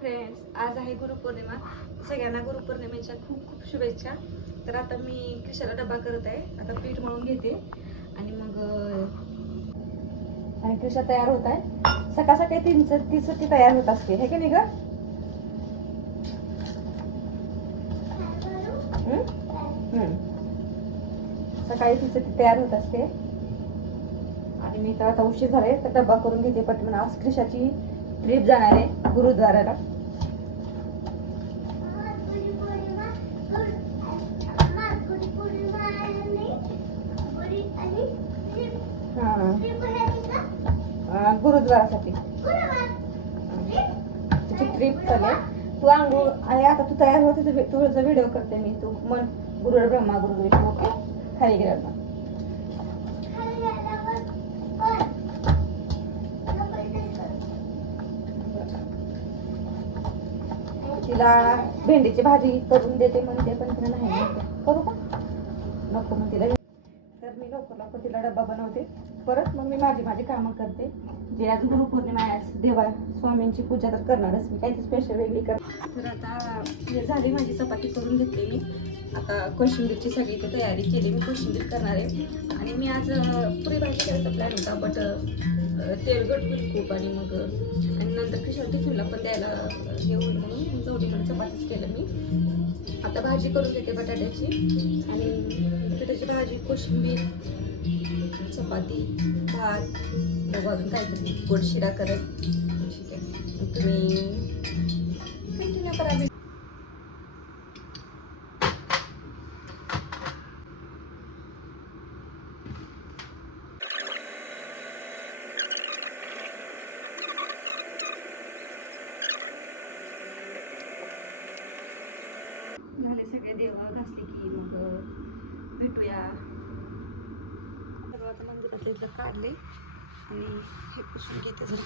Friends, आज आहे गुरुपौर्णिमा. सगळ्यांना गुरुपौर्णिमेच्या खूप खूप शुभेच्छा. तर आता मी कृष्णाला डबा करत आहे. आता पीठ मळून घेते आणि मग आणि कृष्णा तयार होत आहे. सकाळ सकाळी ती तयार होत असते, हे की नाही ग? सकाळी तिचं ती तयार होत असते आणि मी तर आता उशीर झाले तर डब्बा करून घेते पटकन. आज कृष्णाची ट्रिप जाणार आहे गुरुद्वाराला. गुरुद्वारासाठी तुझी ट्रिप चालू. तू आंघोळ आणि आता तू तयार होते, तुझा व्हिडिओ करते मी. तू मन गुरु ब्रह्मा गुरु विष्णू, ओके? खाली गेला तिला भेंडीची भाजी करून देते म्हणते, पण तिला नाही करू का नको मग तिला. तर मी लवकर तिला डब्बा बनवते, परत मग मी माझी कामं करते. जे आज गुरुपौर्णिमा आहे, आज देवा स्वामींची पूजा तर करणारच मी, काहीतरी स्पेशल वेगळी कर. तर आता हे झाली माझी चपाती करून घेतली मी. आता कोशिंबीरची सगळी इथे तयारी केली, मी कोशिंबीर करणार आहे. आणि मी आज पुरी भाजी करायचा प्लॅन होता, बट तेलकट होईल खूप आणि मग आणि नंतर कृष्ण टिफिनला पण द्यायला हे होईल म्हणून जोडीमध्ये चपातीच केलं मी. आता भाजी करून घेते बटाट्याची आणि बटाट्याची भाजी, कोशिंबीर, चपाती, भात, बघू अजून काहीतरी गोड शिरा करेल. ठीक आहे, तुम्ही कंटिन्यू करा. झाले सगळे देव घासले की मग भेटूया. सगळं आता मंदिरातलं इथलं काढले आणि हे पुसून घेते जरा.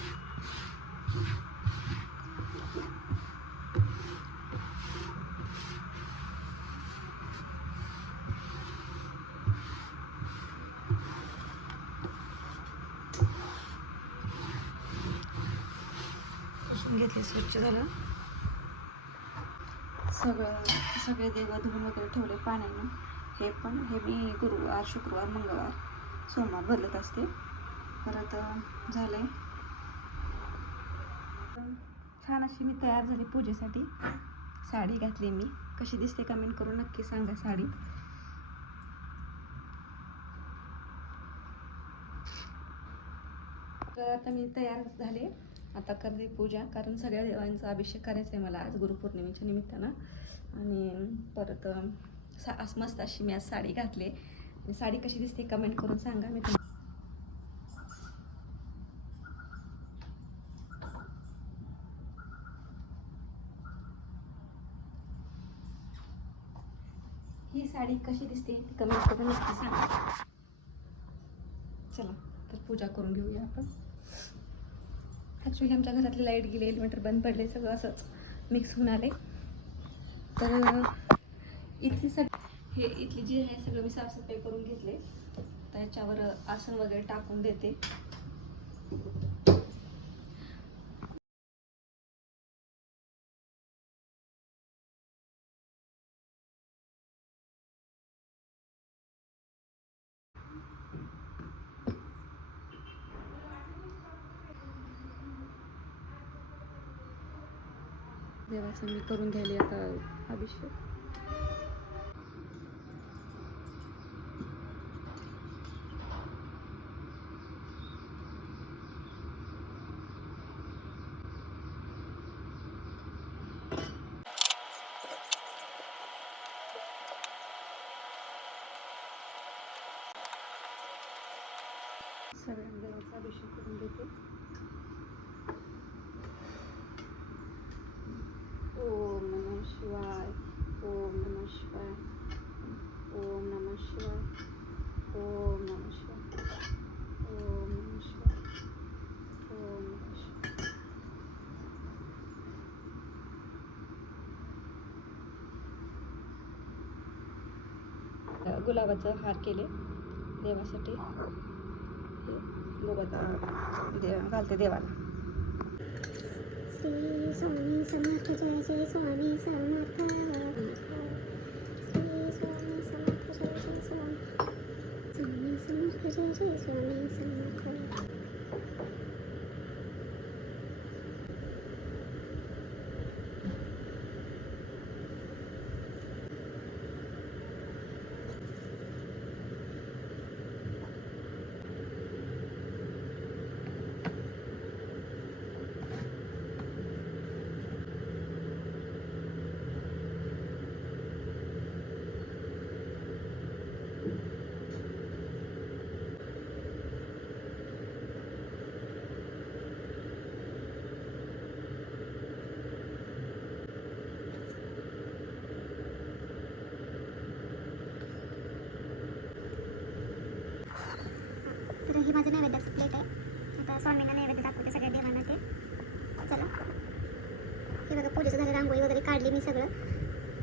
पुसून घेतले, स्वच्छ झालं सगळे देव धुवून वगैरे ठेवले पाण्यानं. हे मी गुरुवार, शुक्रवार, मंगळवार, सोमवार बदलत असते. परत झाले छान अशी मी तयार झाली पूजेसाठी. साडी घातली मी. कशी दिसते कमेंट करून नक्की सांगा साडी. तर आता मी तयार झाले. आता करते पूजा, कारण सगळ्या देवांचा अभिषेक करायचा आहे मला आज गुरुपौर्णिमेच्या निमित्तानं. आणि परत मस्त अशी मी आज साडी घातली. साडी कशी दिसते कमेंट करून सांगा. मी ही साडी कशी दिसते कमेंट करून नक्की सांगा. चला तर पूजा करून घेऊया आपण. ॲक्च्युली आमच्या घरातली लाईट गेली, एलिव्हेटर बंद पडले, सगळं असंच मिक्स होऊन आले. तर इथली इथली जी आहे सगळं मी साफसफाई करून घेतले. त्याच्यावर आसन वगैरे टाकून देते. देवाचं मी करून घ्यायला आता अभिषेक. सगळ्या देवाचा अभिषेक करून देते. ओम नमः शिवाय, ओम नमः शिवाय, ओम नमः शिवाय, ओम नमः शिवाय, ओम नमः शिवाय, ओम नमः शिवाय. गुलाबाचं हार केले देवासाठी. घालते देवाला. श्री स्वामी समर्थ जय जय स्वामी समर्थ श्री स्वामी समर्थ जय जय स्वामी समर्थ जय जय स्वामी समर्थ. तर ही माझं नैवेद्याचं प्लेट आहे. आता स्वामींना नैवेद्य दाखवते सगळ्या देवांना ते. चला, हे बघा पूजेचं झालं, रांगोळी वगैरे काढली मी सगळं.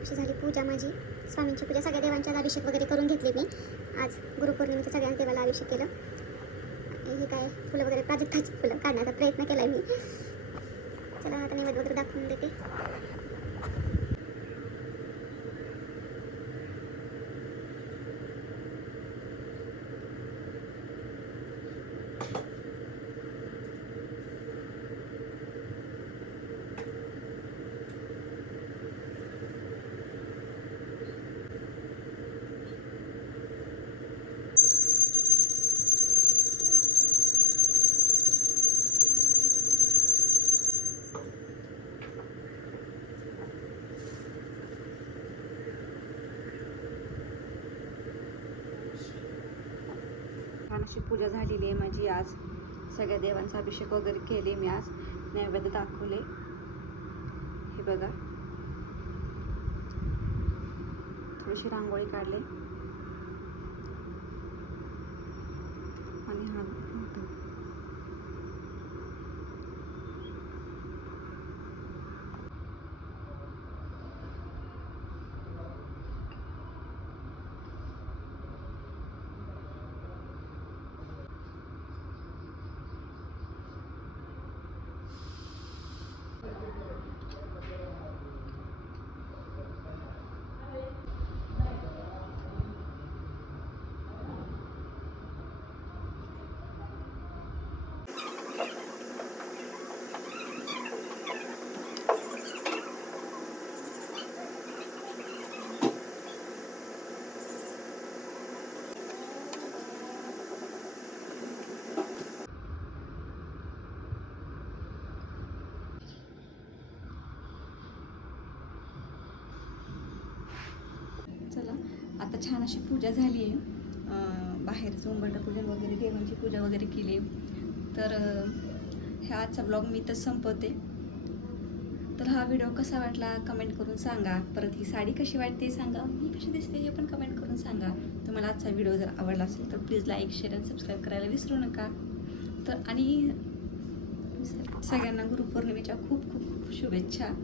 अशी झाली पूजा माझी, स्वामींची पूजा. सगळ्या देवांचा अभिषेक वगैरे करून घेतली मी. आज गुरुपौर्णिमेच्या सगळ्या देवाला अभिषेक केलं. हे काय फुलं वगैरे, प्राजक्ताची फुलं काढण्याचा प्रयत्न केला मी. चला आता नैवेद्य वगैरे दाखवून देते. छान अशी पूजा झालेली आहे माझी आज. सगळ्या देवांचा अभिषेक वगैरे केले मी आज. नैवेद्य दाखवले. हे बघा, थोडीशी रांगोळी काढले आणि हा चला, आता छान अशी पूजा झाली आहे. बाहेरचं उंबरठा पूजन वगैरे, देवांची पूजा वगैरे केली. तर ह्या आजचा ब्लॉग मी तर संपवते. तर हा व्हिडिओ कसा वाटला कमेंट करून सांगा. परत ही साडी कशी वाटते सांगा, मी कशी दिसते हे पण कमेंट करून सांगा. तुम्हाला आजचा व्हिडिओ जर आवडला असेल तर प्लीज लाईक, शेअर आणि सबस्क्राईब करायला विसरू नका. तर आणि सगळ्यांना गुरुपौर्णिमेच्या खूप खूप खूप शुभेच्छा.